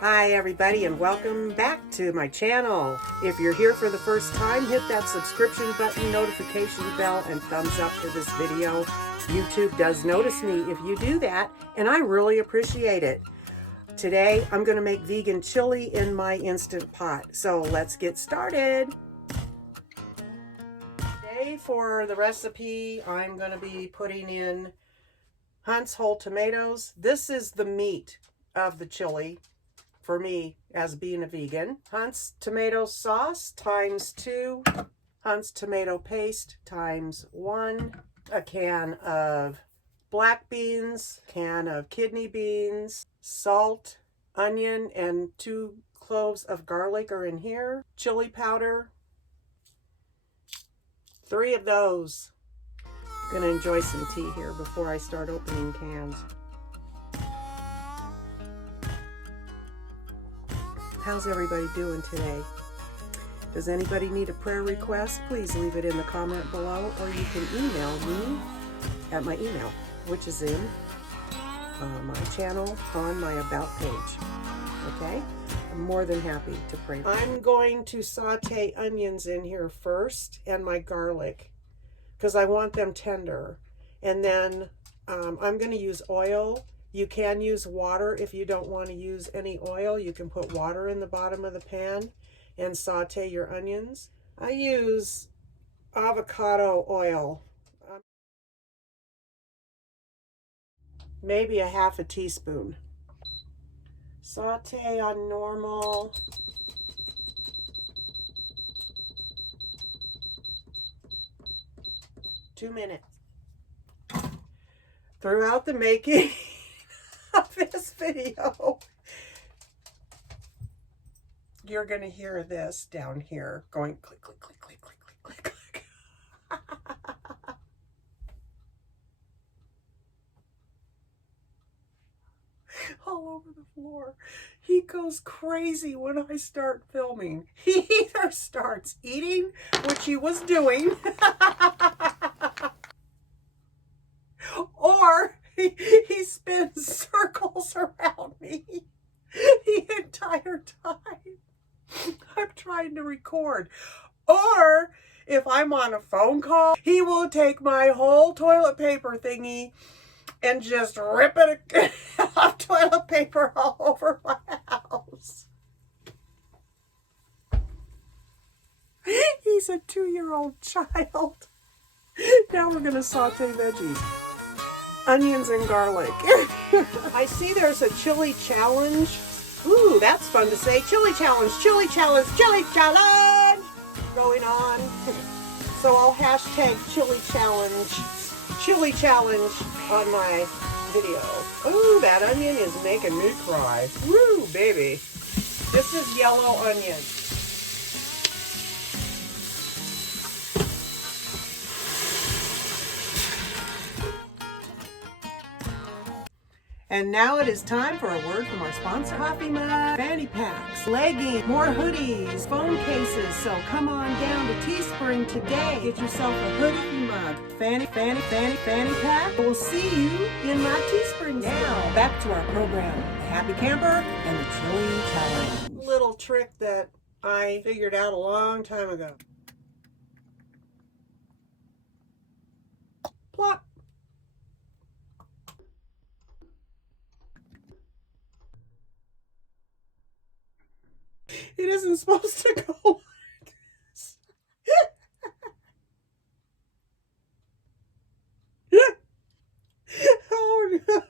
Hi everybody and welcome back to my channel. If you're here for the first time, hit that subscription button, notification bell, and thumbs up for this video. YouTube does notice me if you do that, and I really appreciate it. Today I'm going to make vegan chili in my Instant Pot, so let's get started. Today for the recipe I'm going to be putting in Hunt's whole tomatoes. This is the meat of the chili. For me, as being a vegan, Hunt's tomato sauce times 2, Hunt's tomato paste times 1, a can of black beans, can of kidney beans, salt, onion, and 2 cloves of garlic are in here, chili powder, 3 of those. I'm gonna enjoy some tea here before I start opening cans. How's everybody doing today? Does anybody need a prayer request? Please leave it in the comment below, or you can email me at my email, which is in my channel on my About page. Okay? I'm more than happy to pray. I'm going to saute onions in here first and my garlic because I want them tender. And then I'm going to use oil. You can use water if you don't want to use any oil. You can put water in the bottom of the pan and saute your onions. I use avocado oil, maybe a half a teaspoon. Saute on normal. Two minutes. Throughout the making of this video, you're going to hear this down here going click, click, click, click, click, click, click, click. All over the floor. He goes crazy when I start filming. He either starts eating, which he was doing, or he spins circles around me the entire time I'm trying to record. Or if I'm on a phone call, he will take my whole toilet paper thingy and just rip it off toilet paper all over my house. He's a 2-year-old child. Now we're going to saute veggies. Onions and garlic. I see there's a chili challenge. Ooh, that's fun to say. Chili challenge, chili challenge, chili challenge going on. So I'll hashtag chili challenge on my video. Ooh, that onion is making me cry. Woo, baby. This is yellow onion. And now it is time for a word from our sponsor, Hapi mug, fanny packs, leggings, more hoodies, phone cases. So come on down to Teespring today. Get yourself a hoodie mug, fanny pack. We'll see you in my Teespring store. Now back to our program, the Happy Camper and the Chili Challenge. Little trick that I figured out a long time ago. Plop. It isn't supposed to go like this. Oh no.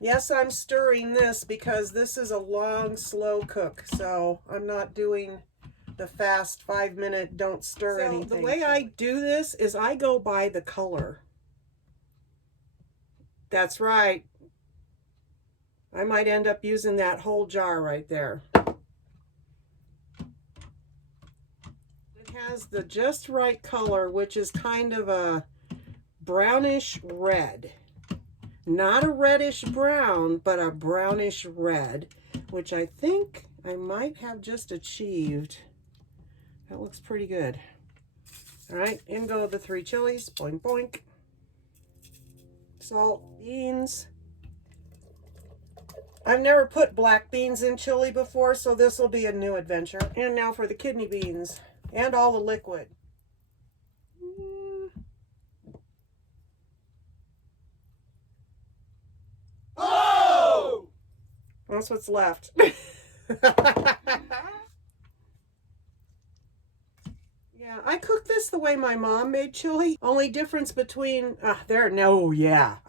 Yes, I'm stirring this because this is a long, slow cook. So I'm not doing the fast 5-minute don't stir anything. The way I do this is I go by the color. That's right. I might end up using that whole jar right there. It has the just right color, which is kind of a brownish red. Not a reddish brown, but a brownish red, which I think I might have just achieved. That looks pretty good. All right, in go the 3 chilies. Boink, boink. salt, beans. I've never put black beans in chili before, so this will be a new adventure. And now for the kidney beans and all the liquid. Oh! That's what's left. Yeah, I cook this the way my mom made chili. Only difference between, I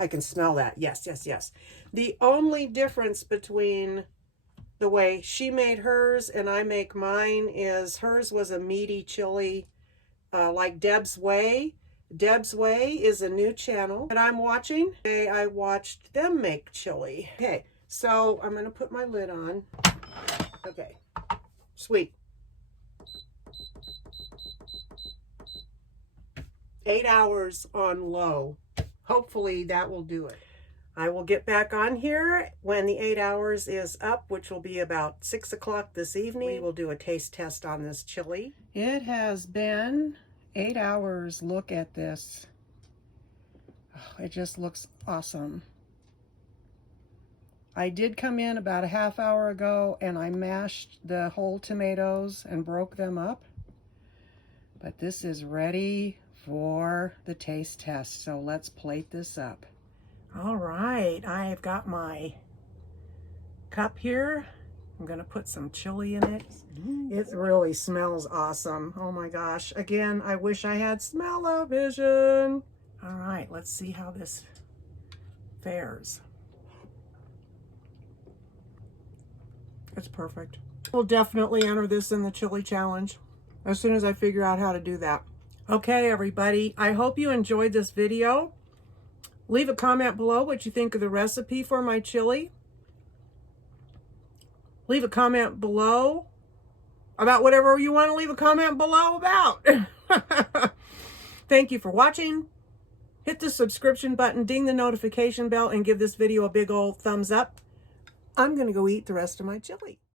can smell that. Yes, yes, yes. The only difference between the way she made hers and I make mine is hers was a meaty chili, like Deb's Way. Deb's Way is a new channel that I'm watching. Today I watched them make chili. Okay, so I'm gonna put my lid on. Okay, sweet. 8 hours on low. Hopefully that will do it. I will get back on here when the 8 hours is up, which will be about 6 o'clock this evening. We will do a taste test on this chili. It has been 8 hours. Look at this. Oh, it just looks awesome. I did come in about a half hour ago and I mashed the whole tomatoes and broke them up. But this is ready for the taste test. So let's plate this up. All right, I've got my cup here. I'm gonna put some chili in it. It really smells awesome. Oh my gosh. Again, I wish I had smell-o-vision. All right, let's see how this fares. It's perfect. We'll definitely enter this in the chili challenge as soon as I figure out how to do that. Okay, everybody, I hope you enjoyed this video. Leave a comment below what you think of the recipe for my chili. Leave a comment below about whatever you want to leave a comment below about. Thank you for watching. Hit the subscription button, ding the notification bell, and give this video a big old thumbs up. I'm going to go eat the rest of my chili.